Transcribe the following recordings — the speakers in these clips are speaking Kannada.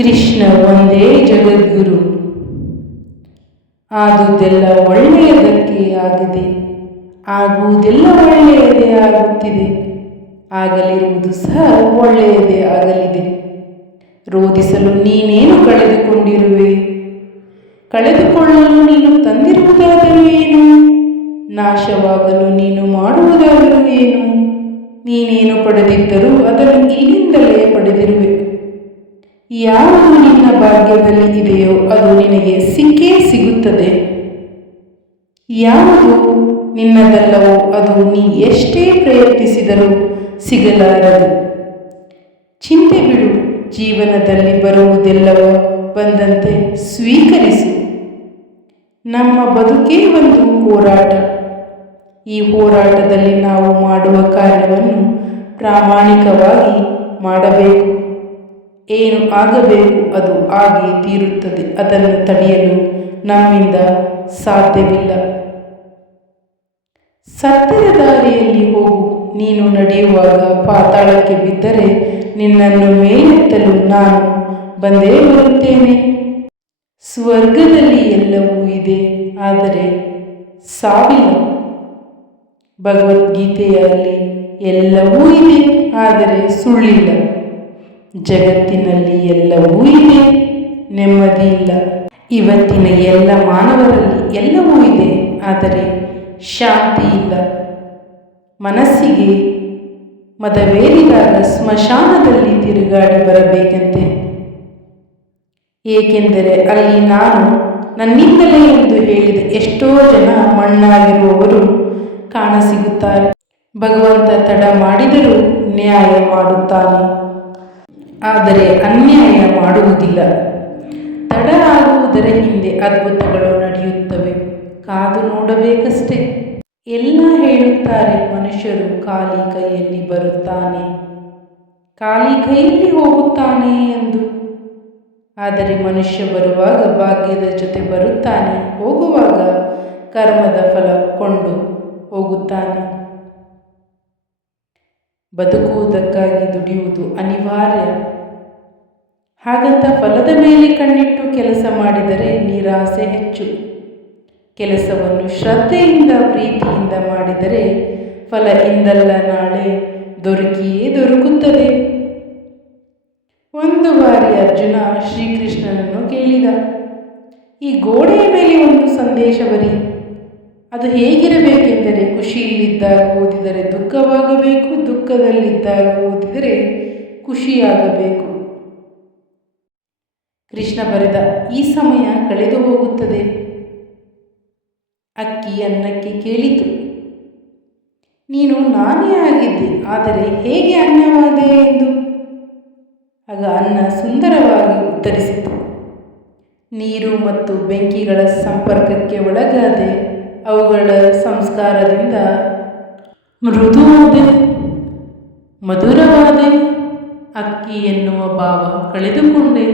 ಕೃಷ್ಣ ಒಂದೇ ಜಗದ್ಗುರು. ಆದುದೆಲ್ಲ ಒಳ್ಳೆಯದಕ್ಕೆ ಆಗಿದೆ, ಆಗುವುದೆಲ್ಲ ಒಳ್ಳೆಯದೇ ಆಗುತ್ತಿದೆ, ಆಗಲಿರುವುದು ಸಹ ಒಳ್ಳೆಯದೇ ಆಗಲಿದೆ. ರೋಧಿಸಲು ನೀನೇನು ಕಳೆದುಕೊಂಡಿರುವೆ? ಕಳೆದುಕೊಳ್ಳಲು ನೀನು ತಂದಿರುವುದಾದರೂ ಏನು? ನಾಶವಾಗಲು ನೀನು ಮಾಡುವುದಾದರೂ ಏನು? ನೀನೇನು ಪಡೆದಿದ್ದರೂ ಅದನ್ನು ಇಲ್ಲಿಂದಲೇ ಪಡೆದಿರುವೆ. ಯಾವುದು ನಿನ್ನ ಭಾಗ್ಯದಲ್ಲಿ ಇದೆಯೋ ಅದು ನಿನಗೆ ಸಿಕ್ಕೇ ಸಿಗುತ್ತದೆ. ಯಾವುದು ನಿನ್ನದಲ್ಲವೋ ಅದು ನೀ ಎಷ್ಟೇ ಪ್ರಯತ್ನಿಸಿದರೂ ಸಿಗಲಾರದು. ಚಿಂತೆ ಬಿಡು, ಜೀವನದಲ್ಲಿ ಬರುವುದೆಲ್ಲವೂ ಬಂದಂತೆ ಸ್ವೀಕರಿಸು. ನಮ್ಮ ಬದುಕೇ ಒಂದು ಹೋರಾಟ. ಈ ಹೋರಾಟದಲ್ಲಿ ನಾವು ಮಾಡುವ ಕಾರ್ಯವನ್ನು ಪ್ರಾಮಾಣಿಕವಾಗಿ ಮಾಡಬೇಕು. ಏನು ಆಗಬೇಕು ಅದು ಆಗೇ ತೀರುತ್ತದೆ. ಅದನ್ನು ತಡೆಯಲು ನಮ್ಮಿಂದ ಸಾಧ್ಯವಿಲ್ಲ. ಸತ್ಯದ ದಾರಿಯಲ್ಲಿ ಹೋಗು. ನೀನು ನಡೆಯುವಾಗ ಪಾತಾಳಕ್ಕೆ ಬಿದ್ದರೆ ನಿನ್ನನ್ನು ಮೇಲೆತ್ತಲು ನಾನು ಬಂದೇ ಬರುತ್ತೇನೆ. ಸ್ವರ್ಗದಲ್ಲಿ ಎಲ್ಲವೂ ಇದೆ, ಆದರೆ ಸಾವಿಲ್ಲ. ಭಗವದ್ಗೀತೆಯಲ್ಲಿ ಎಲ್ಲವೂ ಇದೆ, ಆದರೆ ಸುಳ್ಳಿಲ್ಲ. ಜಗತ್ತಿನಲ್ಲಿ ಎಲ್ಲವೂ ಇದೆ, ನೆಮ್ಮದಿ ಇಲ್ಲ. ಇವತ್ತಿನ ಎಲ್ಲ ಮಾನವರಲ್ಲಿ ಎಲ್ಲವೂ ಇದೆ, ಆದರೆ ಶಾಂತಿ ಇಲ್ಲ. ಮನಸ್ಸಿಗೆ ಮದವೇರಿದಾಗ ಸ್ಮಶಾನದಲ್ಲಿ ತಿರುಗಾಡಿ ಬರಬೇಕಂತೆ. ಏಕೆಂದರೆ ಅಲ್ಲಿ ನಾನು ನನ್ನಿಂದಲೇ ಎಂದು ಹೇಳಿದ ಎಷ್ಟೋ ಜನ ಮಣ್ಣಾಗಿರುವವರು ಕಾಣಸಿಗುತ್ತಾರೆ. ಭಗವಂತ ತಡ ಮಾಡಿದರೂ ನ್ಯಾಯ ಮಾಡುತ್ತಾನೆ, ಆದರೆ ಅನ್ಯಾಯ ಮಾಡುವುದಿಲ್ಲ. ತಡ ಆಗುವುದರ ಹಿಂದೆ ಅದ್ಭುತಗಳು ನಡೆಯುತ್ತವೆ, ಕಾದು ನೋಡಬೇಕಷ್ಟೇ. ಎಲ್ಲ ಹೇಳುತ್ತಾರೆ ಮನುಷ್ಯರು ಖಾಲಿ ಕೈಯಲ್ಲಿ ಬರುತ್ತಾನೆ, ಖಾಲಿ ಕೈಯಲ್ಲಿ ಹೋಗುತ್ತಾನೆ ಎಂದು. ಆದರೆ ಮನುಷ್ಯ ಬರುವಾಗ ಭಾಗ್ಯದ ಜೊತೆ ಬರುತ್ತಾನೆ, ಹೋಗುವಾಗ ಕರ್ಮದ ಫಲ ಕೊಂಡು ಹೋಗುತ್ತಾನೆ. ಬದುಕುವುದಕ್ಕಾಗಿ ದುಡಿಯುವುದು ಅನಿವಾರ್ಯ. ಹಾಗಂತ ಫಲದ ಮೇಲೆ ಕಣ್ಣಿಟ್ಟು ಕೆಲಸ ಮಾಡಿದರೆ ನಿರಾಸೆ ಹೆಚ್ಚು. ಕೆಲಸವನ್ನು ಶ್ರದ್ಧೆಯಿಂದ ಪ್ರೀತಿಯಿಂದ ಮಾಡಿದರೆ ಫಲ ಇಂದಲ್ಲ ನಾಳೆ ದೊರಕಿಯೇ ದೊರಕುತ್ತದೆ. ಒಂದು ಬಾರಿ ಅರ್ಜುನ ಶ್ರೀಕೃಷ್ಣನನ್ನು ಕೇಳಿದ, ಈ ಗೋಡೆಯ ಮೇಲೆ ಒಂದು ಸಂದೇಶ ಬರಿ. ಅದು ಹೇಗಿರಬೇಕೆಂದರೆ, ಖುಷಿಯಲ್ಲಿದ್ದಾಗ ಓದಿದರೆ ದುಃಖವಾಗಬೇಕು, ದುಃಖದಲ್ಲಿದ್ದಾಗ ಓದಿದರೆ ಖುಷಿಯಾಗಬೇಕು. ಕೃಷ್ಣ ಬರೆದ, ಈ ಸಮಯ ಕಳೆದು ಹೋಗುತ್ತದೆ. ಅಕ್ಕಿ ಅನ್ನಕ್ಕೆ ಕೇಳಿತು, ನೀನು ನಾನೇ ಆಗಿದ್ದೆ, ಆದರೆ ಹೇಗೆ ಅನ್ನವಾದೆ ಎಂದು. ಆಗ ಅನ್ನ ಸುಂದರವಾಗಿ ಉತ್ತರಿಸಿತು, ನೀರು ಮತ್ತು ಬೆಂಕಿಗಳ ಸಂಪರ್ಕಕ್ಕೆ ಒಳಗಾದೆ, ಅವುಗಳ ಸಂಸ್ಕಾರದಿಂದ ಮೃದುವಾದೆ, ಮಧುರವಾದೆ. ಅಕ್ಕಿ ಎನ್ನುವ ಭಾವ ಕಳೆದುಕೊಂಡೆ,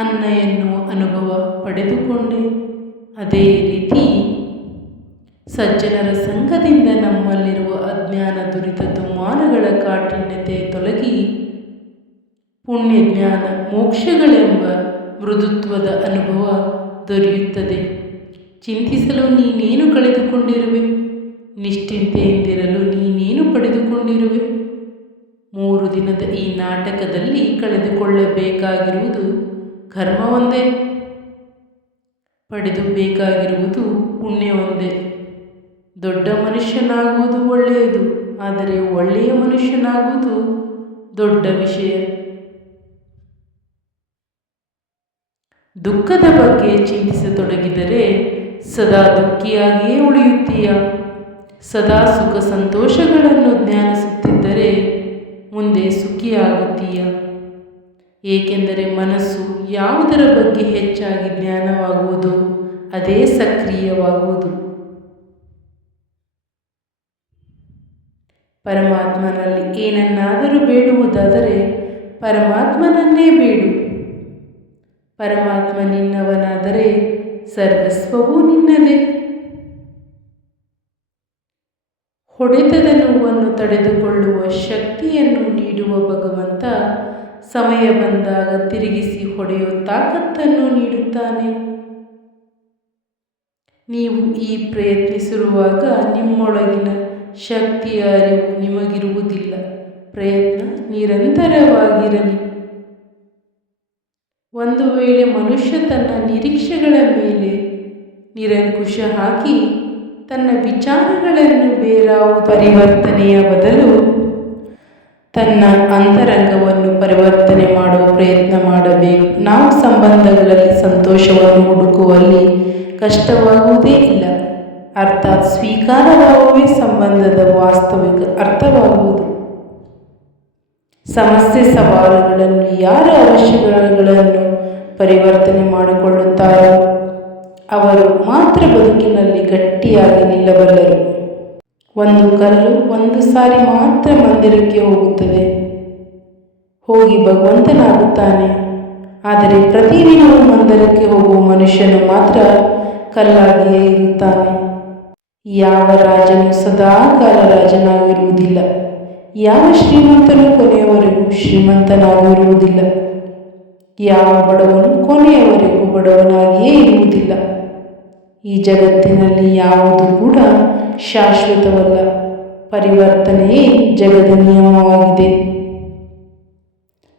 ಅನ್ನ ಎನ್ನುವ ಅನುಭವ ಪಡೆದುಕೊಂಡೆ. ಅದೇ ರೀತಿ ಸಜ್ಜನರ ಸಂಘದಿಂದ ನಮ್ಮಲ್ಲಿರುವ ಅಜ್ಞಾನ ದುರಿತ ದುಮ್ಮಾನಗಳ ಕಾಠಿಣ್ಯತೆ ತೊಲಗಿ ಪುಣ್ಯ ಜ್ಞಾನ ಮೋಕ್ಷಗಳೆಂಬ ಮೃದುತ್ವದ ಅನುಭವ ದೊರೆಯುತ್ತದೆ. ಚಿಂತಿಸಲು ನೀನೇನು ಕಳೆದುಕೊಂಡಿರುವೆ? ನಿಶ್ಚಿಂತೆಯಿಂದಿರಲು ನೀನೇನು ಪಡೆದುಕೊಂಡಿರುವೆ? 3 ದಿನದ ಈ ನಾಟಕದಲ್ಲಿ ಕಳೆದುಕೊಳ್ಳಬೇಕಾಗಿರುವುದು ಕರ್ಮವೊಂದೇ, ಪಡೆದು ಬೇಕಾಗಿರುವುದು ಪುಣ್ಯವೊಂದೇ. ದೊಡ್ಡ ಮನುಷ್ಯನಾಗುವುದು ಒಳ್ಳೆಯದು, ಆದರೆ ಒಳ್ಳೆಯ ಮನುಷ್ಯನಾಗುವುದು ದೊಡ್ಡ ವಿಷಯ. ದುಃಖದ ಬಗ್ಗೆ ಚಿಂತಿಸತೊಡಗಿದರೆ ಸದಾ ದುಃಖಿಯಾಗಿಯೇ ಉಳಿಯುತ್ತೀಯ. ಸದಾ ಸುಖ ಸಂತೋಷಗಳನ್ನು ಜ್ಞಾನಿಸುತ್ತಿದ್ದರೆ ಮುಂದೆ ಸುಖಿಯಾಗುತ್ತೀಯ. ಏಕೆಂದರೆ ಮನಸ್ಸು ಯಾವುದರ ಬಗ್ಗೆ ಹೆಚ್ಚಾಗಿ ಜ್ಞಾನವಾಗುವುದು ಅದೇ ಸಕ್ರಿಯವಾಗುವುದು. ಪರಮಾತ್ಮನಲ್ಲಿ ಏನನ್ನಾದರೂ ಬೇಡುವುದಾದರೆ ಪರಮಾತ್ಮನನ್ನೇ ಬೇಡು. ಪರಮಾತ್ಮ ನಿನ್ನವನಾದರೆ ಸರ್ವಸ್ವವೂ ನಿನ್ನದೇ. ಹೊಡೆತದ ನೋವನ್ನು ತಡೆದುಕೊಳ್ಳುವ ಶಕ್ತಿಯನ್ನು ನೀಡುವ ಭಗವಂತ ಸಮಯ ಬಂದಾಗ ತಿರುಗಿಸಿ ಹೊಡೆಯುವ ತಾಕತ್ತನ್ನು ನೀಡುತ್ತಾನೆ. ನೀವು ಈ ಪ್ರಯತ್ನಿಸಿರುವಾಗ ನಿಮ್ಮೊಳಗಿನ ಶಕ್ತಿಯ ಅರಿವು ನಿಮಗಿರುವುದಿಲ್ಲ. ಪ್ರಯತ್ನ ನಿರಂತರವಾಗಿರಲಿ. ಒಂದು ವೇಳೆ ಮನುಷ್ಯ ತನ್ನ ನಿರೀಕ್ಷೆಗಳ ಮೇಲೆ ನಿರಂಕುಶ ಹಾಕಿ ತನ್ನ ವಿಚಾರಗಳನ್ನು ಬೇರಾವುದೋ ಪರಿವರ್ತನೆಯ ಬದಲು ತನ್ನ ಅಂತರಂಗವನ್ನು ಪರಿವರ್ತನೆ ಮಾಡುವ ಪ್ರಯತ್ನ ಮಾಡಬೇಕು. ನಾವು ಸಂಬಂಧಗಳಲ್ಲಿ ಸಂತೋಷವನ್ನು ಹುಡುಕುವಲ್ಲಿ ಕಷ್ಟವಾಗುವುದೇ ಇಲ್ಲ. ಅರ್ಥಾತ್ ಸ್ವೀಕಾರವಾಗುವೇ ಸಂಬಂಧದ ವಾಸ್ತವಿಕ ಅರ್ಥವಾಗುವುದು. ಸಮಸ್ಯೆ ಸವಾಲುಗಳನ್ನು ಯಾರ ಅವಶ್ಯಕತೆಗಳನ್ನು ಪರಿವರ್ತನೆ ಮಾಡಿಕೊಳ್ಳುತ್ತಾರೋ ಅವರು ಮಾತ್ರ ಬದುಕಿನಲ್ಲಿ ಗಟ್ಟಿಯಾಗಿ ನಿಲ್ಲಬಲ್ಲರು. ಒಂದು ಕಲ್ಲು ಒಂದು ಸಾರಿ ಮಾತ್ರ ಮಂದಿರಕ್ಕೆ ಹೋಗುತ್ತದೆ, ಹೋಗಿ ಭಗವಂತನಾಗುತ್ತಾನೆ. ಆದರೆ ಪ್ರತಿದಿನವೂ ಮಂದಿರಕ್ಕೆ ಹೋಗುವ ಮನುಷ್ಯನು ಮಾತ್ರ ಕಲ್ಲಾಗಿಯೇ ಇರುತ್ತಾನೆ. ಯಾವ ರಾಜನು ಸದಾಕಾಲ ರಾಜನಾಗಿರುವುದಿಲ್ಲ. ಯಾವ ಶ್ರೀಮಂತನು ಕೊನೆಯವರೆಗೂ ಶ್ರೀಮಂತನಾಗಿರುವುದಿಲ್ಲ. ಯಾವ ಬಡವನು ಕೊನೆಯವರೆಗೂ ಬಡವನಾಗಿಯೇ ಇರುವುದಿಲ್ಲ. ಈ ಜಗತ್ತಿನಲ್ಲಿ ಯಾವುದು ಕೂಡ ಶಾಶ್ವತವಲ್ಲ. ಪರಿವರ್ತನೆಯೇ ಜಗದ ನಿಯಮವಾಗಿದೆ.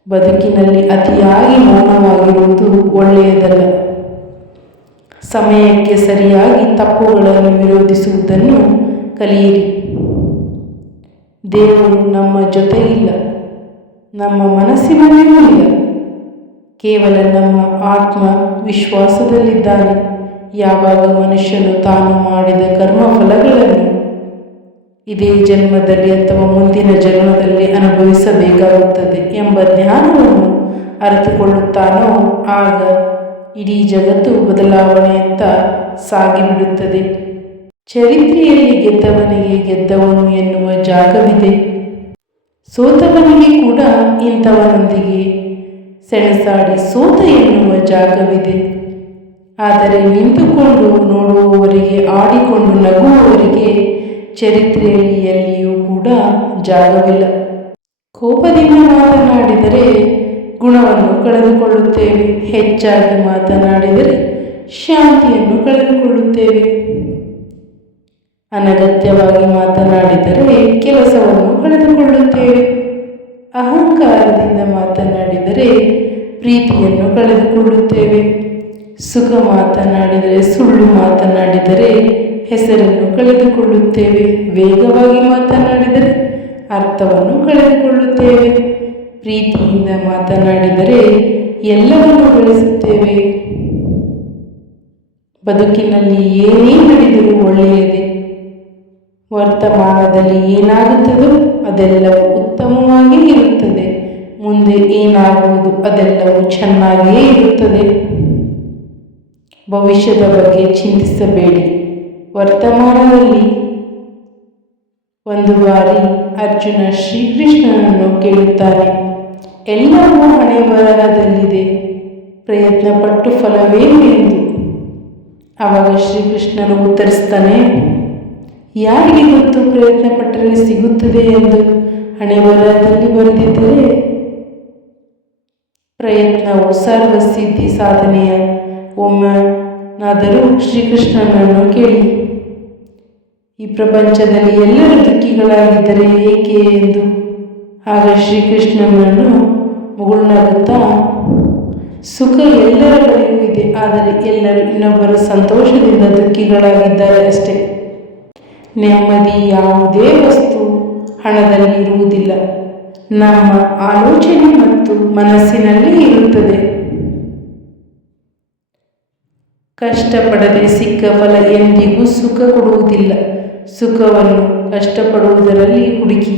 ಬದುಕಿನಲ್ಲಿ ಅತಿಯಾಗಿ ಮೌನವಾಗಿರುವುದು ಒಳ್ಳೆಯದಲ್ಲ. ಸಮಯಕ್ಕೆ ಸರಿಯಾಗಿ ತಪ್ಪುಗಳನ್ನು ವಿರೋಧಿಸುವುದನ್ನು ಕಲಿಯಿರಿ. ದೇವರು ನಮ್ಮ ಜೊತೆಗಿಲ್ಲ, ನಮ್ಮ ಮನಸ್ಸಿನಲ್ಲಿಯೂ ಇಲ್ಲ, ಕೇವಲ ನಮ್ಮ ಆತ್ಮ ವಿಶ್ವಾಸದಲ್ಲಿದ್ದಾನೆ. ಯಾವಾಗ ಮನುಷ್ಯನು ತಾನು ಮಾಡಿದ ಕರ್ಮಫಲಗಳನ್ನು ಇದೇ ಜನ್ಮದಲ್ಲಿ ಅಥವಾ ಮುಂದಿನ ಜನ್ಮದಲ್ಲಿ ಅನುಭವಿಸಬೇಕಾಗುತ್ತದೆ ಎಂಬ ಜ್ಞಾನವನ್ನು ಅರಿತುಕೊಳ್ಳುತ್ತಾನೋ ಆಗ ಇಡೀ ಜಗತ್ತು ಬದಲಾವಣೆಯತ್ತ ಸಾಗಿಬಿಡುತ್ತದೆ. ಚರಿತ್ರೆಯಲ್ಲಿ ಗೆದ್ದವನಿಗೆ ಗೆದ್ದವನು ಎನ್ನುವ ಜಾಗವಿದೆ. ಸೋತವನಿಗೆ ಕೂಡ ಇಂಥವನೊಂದಿಗೆ ಸೆಣಸಾಡಿ ಸೋತ ಎನ್ನುವ ಜಾಗವಿದೆ. ಆದರೆ ನಿಂತುಕೊಂಡು ನೋಡುವವರಿಗೆ, ಆಡಿಕೊಂಡು ನಗುವವರಿಗೆ ಚರಿತ್ರೆಯಲ್ಲಿ ಎಲ್ಲಿಯೂ ಕೂಡ ಜಾಗವಿಲ್ಲ. ಕೋಪದಿಂದ ಮಾತನಾಡಿದರೆ ಗುಣವನ್ನು ಕಳೆದುಕೊಳ್ಳುತ್ತೇವೆ. ಹೆಚ್ಚಾಗಿ ಮಾತನಾಡಿದರೆ ಶಾಂತಿಯನ್ನು ಕಳೆದುಕೊಳ್ಳುತ್ತೇವೆ. ಅನಗತ್ಯವಾಗಿ ಮಾತನಾಡಿದರೆ ಕೆಲಸವನ್ನು ಕಳೆದುಕೊಳ್ಳುತ್ತೇವೆ. ಅಹಂಕಾರದಿಂದ ಮಾತನಾಡಿದರೆ ಪ್ರೀತಿಯನ್ನು ಕಳೆದುಕೊಳ್ಳುತ್ತೇವೆ. ಸುಖ ಮಾತನಾಡಿದರೆ, ಸುಳ್ಳು ಮಾತನಾಡಿದರೆ ಹೆಸರನ್ನು ಕಳೆದುಕೊಳ್ಳುತ್ತೇವೆ. ವೇಗವಾಗಿ ಮಾತನಾಡಿದರೆ ಅರ್ಥವನ್ನು ಕಳೆದುಕೊಳ್ಳುತ್ತೇವೆ. ಪ್ರೀತಿಯಿಂದ ಮಾತನಾಡಿದರೆ ಎಲ್ಲವನ್ನೂ ಗಳಿಸುತ್ತೇವೆ. ಬದುಕಿನಲ್ಲಿ ಏನೇ ನಡೆದರೂ ಒಳ್ಳೆಯದೇ. ವರ್ತಮಾನದಲ್ಲಿ ಏನಾಗುತ್ತದೋ ಅದೆಲ್ಲವೂ ಉತ್ತಮವಾಗಿ ಇರುತ್ತದೆ. ಮುಂದೆ ಏನಾಗುವುದು ಅದೆಲ್ಲವೂ ಚೆನ್ನಾಗಿಯೇ ಇರುತ್ತದೆ. ಭವಿಷ್ಯದ ಬಗ್ಗೆ ಚಿಂತಿಸಬೇಡಿ. ವರ್ತಮಾನದಲ್ಲಿ ಒಂದು ಬಾರಿ ಅರ್ಜುನ ಶ್ರೀಕೃಷ್ಣನನ್ನು ಕೇಳುತ್ತಾನೆ, ಎಲ್ಲವೂ ಹಣೆ ಬರಹದಲ್ಲಿದೆ, ಪ್ರಯತ್ನಪಟ್ಟು ಫಲವೇನು ಎಂದು. ಆವಾಗ ಶ್ರೀಕೃಷ್ಣನು ಉತ್ತರಿಸ್ತಾನೆ, ಯಾರಿಗೆ ಗೊತ್ತು ಪ್ರಯತ್ನ ಪಟ್ಟರೆ ಸಿಗುತ್ತದೆ ಎಂದು. ಹಣೆ ಬರಹದಲ್ಲಿ ಬರೆದಿದ್ದರೆ ಪ್ರಯತ್ನವು ಸರ್ವಸಿದ್ಧಿ ಸಾಧನೆಯ. ಒಮ್ಮೆನಾದರೂ ಶ್ರೀಕೃಷ್ಣನನ್ನು ಕೇಳಿ, ಈ ಪ್ರಪಂಚದಲ್ಲಿ ಎಲ್ಲರೂ ದುಃಖಿಗಳಾಗಿದ್ದರೆ ಏಕೆ ಎಂದು. ಆಗ ಶ್ರೀಕೃಷ್ಣನನ್ನು ಮುಗುಳ್ನಗುತ್ತಾ, ಸುಖ ಎಲ್ಲರ ಬಳಿಯೂ ಇದೆ, ಆದರೆ ಎಲ್ಲರೂ ಇನ್ನೊಬ್ಬರ ಸಂತೋಷದಿಂದ ದುಃಖಿಗಳಾಗಿದ್ದಾರೆ ಅಷ್ಟೇ. ನೆಮ್ಮದಿ ಯಾವುದೇ ವಸ್ತು ಹಣದಲ್ಲಿ ಇರುವುದಿಲ್ಲ, ನಮ್ಮ ಆಲೋಚನೆ ಮತ್ತು ಮನಸ್ಸಿನಲ್ಲಿ ಇರುತ್ತದೆ. ಕಷ್ಟಪಡದೆ ಸಿಕ್ಕ ಫಲ ಎಂದಿಗೂ ಸುಖ ಕೊಡುವುದಿಲ್ಲ. ಸುಖವನ್ನು ಕಷ್ಟಪಡುವುದರಲ್ಲಿ ಹುಡುಕಿ.